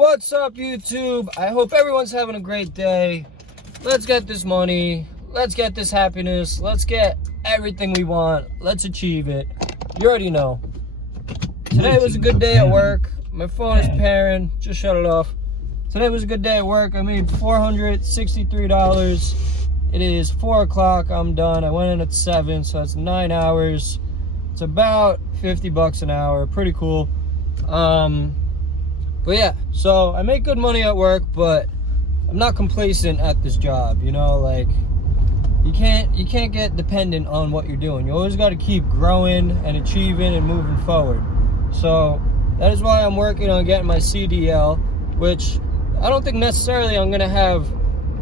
What's up, YouTube? I hope everyone's having a great day. Let's get this money. Let's get this happiness. Let's get everything we want. Let's achieve it. You already know. Today was a good day at work. My phone is pairing. Just shut it off. Today was a good day at work. I made $463. It is 4 o'clock. I'm done. I went in at 7, so that's 9 hours. It's about 50 bucks an hour. Pretty cool. But yeah, so I make good money at work, but I'm not complacent at this job. You know, like you can't get dependent on what you're doing. You always got to keep growing and achieving and moving forward. So that is why I'm working on getting my CDL, which I don't think necessarily I'm gonna have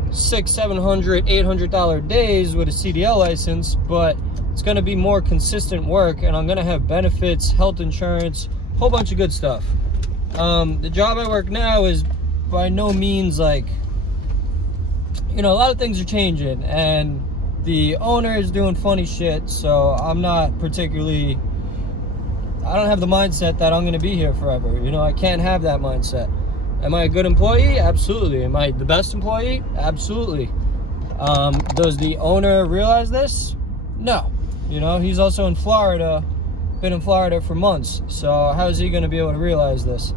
$600, $700, $800 days with a CDL license, but it's gonna be more consistent work, and I'm gonna have benefits, health insurance, a whole bunch of good stuff. The job I work now is by no means like, you know, a lot of things are changing and the owner is doing funny shit, so I'm not particularly, I don't have the mindset that I'm going to be here forever. You know, I can't have that mindset. Am I a good employee? Absolutely. Am I the best employee? Absolutely. Does the owner realize this? No. You know, he's also in Florida, been in Florida for months, so how is he going to be able to realize this?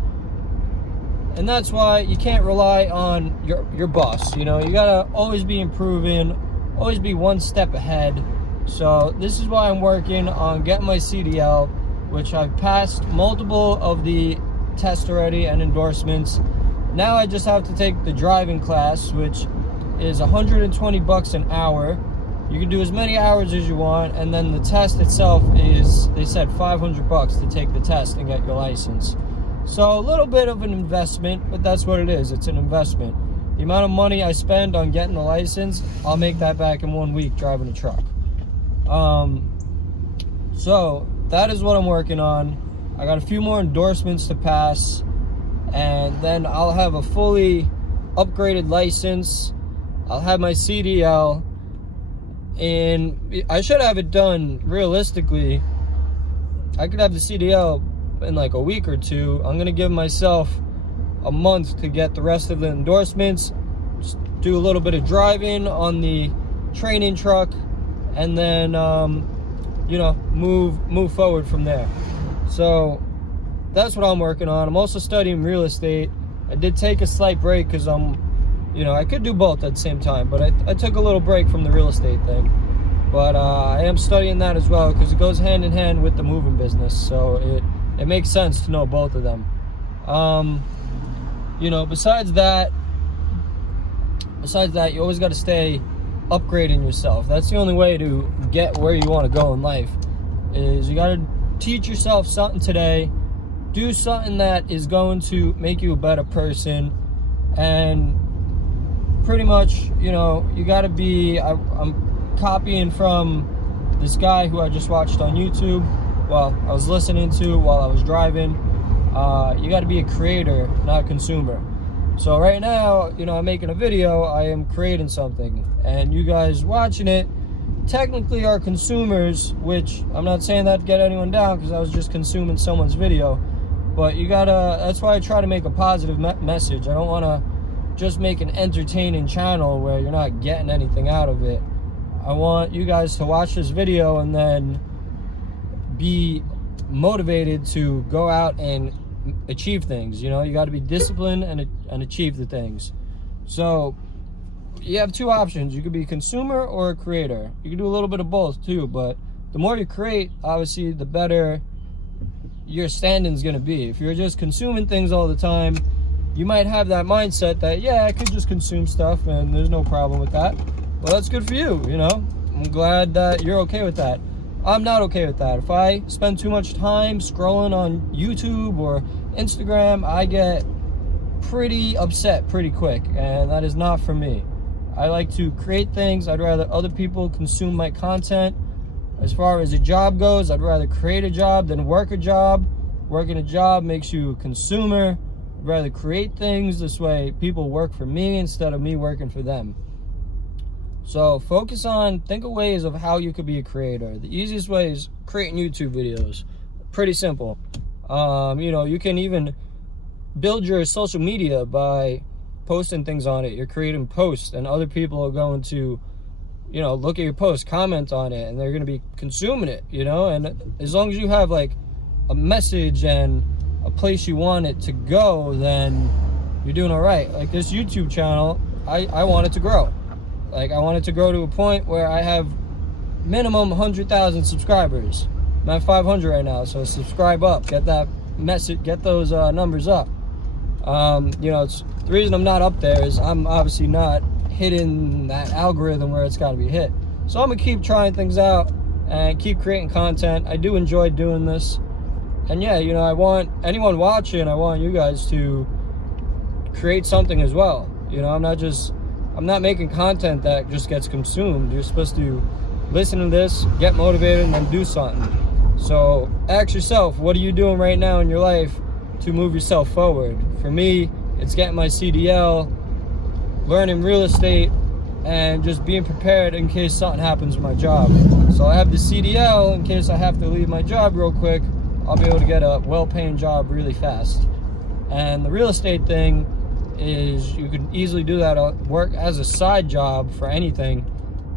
And that's why you can't rely on your boss. You know, you gotta always be improving, always be one step ahead. So this is why I'm working on getting my CDL, which I've passed multiple of the tests already and endorsements. Now I just have to take the driving class, which is 120 bucks an hour. You can do as many hours as you want, and then the test itself is, they said, 500 bucks to take the test and get your license. So a little bit of an investment, but that's what it is. It's an investment. The amount of money I spend on getting the license, I'll make that back in 1 week driving a truck. So that is what I'm working on. I got a few more endorsements to pass, and then I'll have a fully upgraded license. I'll have my CDL, and I should have it done realistically. I could have the CDL in like a week or two. I'm gonna give myself a month to get the rest of the endorsements, just do a little bit of driving on the training truck, and then you know, move forward from there. So that's what I'm working on. I'm also studying real estate. I did take a slight break because you know, I could do both at the same time, but I took a little break from the real estate thing. But I am studying that as well because it goes hand in hand with the moving business, so it makes sense to know both of them. You know, besides that, you always got to stay upgrading yourself. That's the only way to get where you want to go in life, is you got to teach yourself something today, do something that is going to make you a better person, and pretty much, you know, you got to be, I'm copying from this guy who I just watched on YouTube. Well, I was listening to while I was driving. You got to be a creator, not a consumer. So right now, you know, I'm making a video, I am creating something, and you guys watching it technically are consumers, which I'm not saying that to get anyone down, because I was just consuming someone's video. But you gotta, that's why I try to make a positive message. I don't want to just make an entertaining channel where you're not getting anything out of it. I want you guys to watch this video and then be motivated to go out and achieve things. You know, you got to be disciplined and achieve the things. So you have two options. You could be a consumer or a creator. You can do a little bit of both too, but the more you create, obviously, the better your standing's going to be. If you're just consuming things all the time, you might have that mindset that, yeah, I could just consume stuff and there's no problem with that. Well, that's good for you, you know. I'm glad that you're okay with that. I'm not okay with that. If I spend too much time scrolling on YouTube or Instagram, I get pretty upset pretty quick, and that is not for me. I like to create things. I'd rather other people consume my content. As far as a job goes, I'd rather create a job than work a job. Working a job makes you a consumer. I'd rather create things. This way people work for me instead of me working for them. So focus on, think of ways of how you could be a creator. The easiest way is creating YouTube videos. Pretty simple. You know, you can even build your social media by posting things on it. You're creating posts, and other people are going to, look at your post, comment on it, and they're going to be consuming it, and as long as you have like a message and a place you want it to go, then you're doing all right. Like this YouTube channel, I want it to grow. Like I want it to grow to a point where I have minimum 100,000 subscribers. I'm at 500 right now, so subscribe up, get that message, get those numbers up. It's the reason I'm not up there is I'm obviously not hitting that algorithm where it's got to be hit. So I'm gonna keep trying things out and keep creating content. I do enjoy doing this, and yeah, I want anyone watching, I want you guys to create something as well. I'm not making content that just gets consumed. You're supposed to listen to this, get motivated, and then do something. So ask yourself, what are you doing right now in your life to move yourself forward? For me, it's getting my CDL, learning real estate, and just being prepared in case something happens with my job. So I have the CDL in case I have to leave my job real quick. I'll be able to get a well-paying job really fast. And the real estate thing is you can easily do that, work as a side job for anything,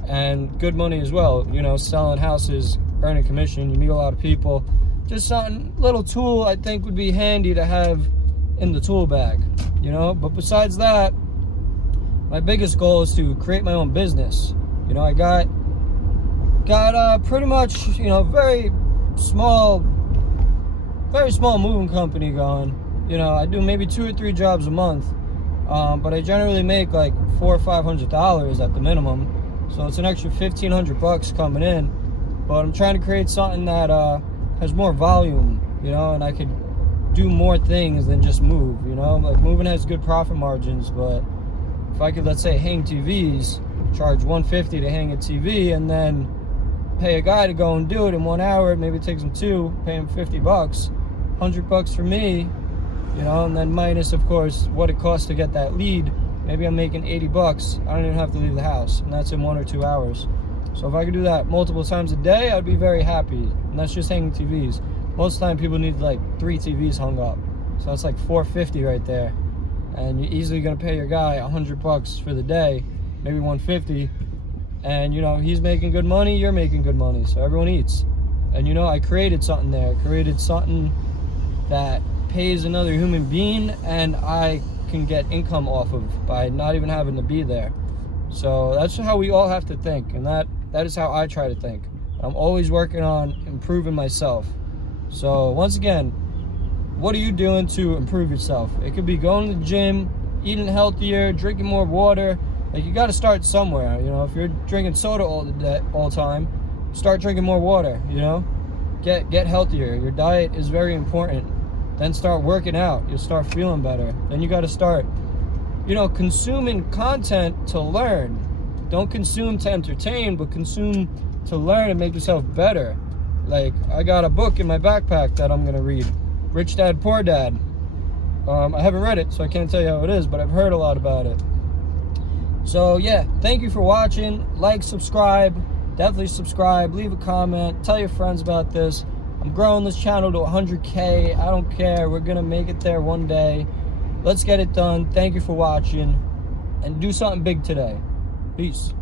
and good money as well. Selling houses, earning commission, you meet a lot of people. Just something, little tool I think would be handy to have in the tool bag, But besides that, my biggest goal is to create my own business. I got pretty much, very small moving company going. I do maybe 2 or 3 jobs a month, but I generally make like $400 or $500 at the minimum. So it's an extra $1,500 coming in. But I'm trying to create something that has more volume, and I could do more things than just move. Like moving has good profit margins, but if I could, let's say, hang TVs, charge $150 to hang a TV, and then pay a guy to go and do it in 1 hour, maybe it takes him 2, pay him $50, $100 for me, and then minus, of course, what it costs to get that lead. Maybe I'm making $80. I don't even have to leave the house, and that's in 1 or 2 hours. So if I could do that multiple times a day, I'd be very happy. And that's just hanging TVs. Most of the time, people need like 3 TVs hung up. So that's like $450 right there. And you're easily gonna pay your guy $100 for the day, maybe $150. And he's making good money, you're making good money, so everyone eats. And I created something there. I created something that pays another human being, and I can get income off of by not even having to be there. So that's how we all have to think, and that is how I try to think. I'm always working on improving myself. So once again, what are you doing to improve yourself? It could be going to the gym, eating healthier, drinking more water. Like, you got to start somewhere. If you're drinking soda all the time, start drinking more water. Get healthier. Your diet is very important. Then start working out. You'll start feeling better. Then you got to start consuming content to learn. Don't consume to entertain, but consume to learn and make yourself better. Like, I got a book in my backpack that I'm gonna read, Rich Dad, Poor Dad. I haven't read it, so I can't tell you how it is, but I've heard a lot about it. So yeah, thank you for watching. Like, subscribe, definitely subscribe, leave a comment, tell your friends about this. I'm growing this channel to 100K. I don't care, we're gonna make it there one day. Let's get it done. Thank you for watching, and do something big today. Peace.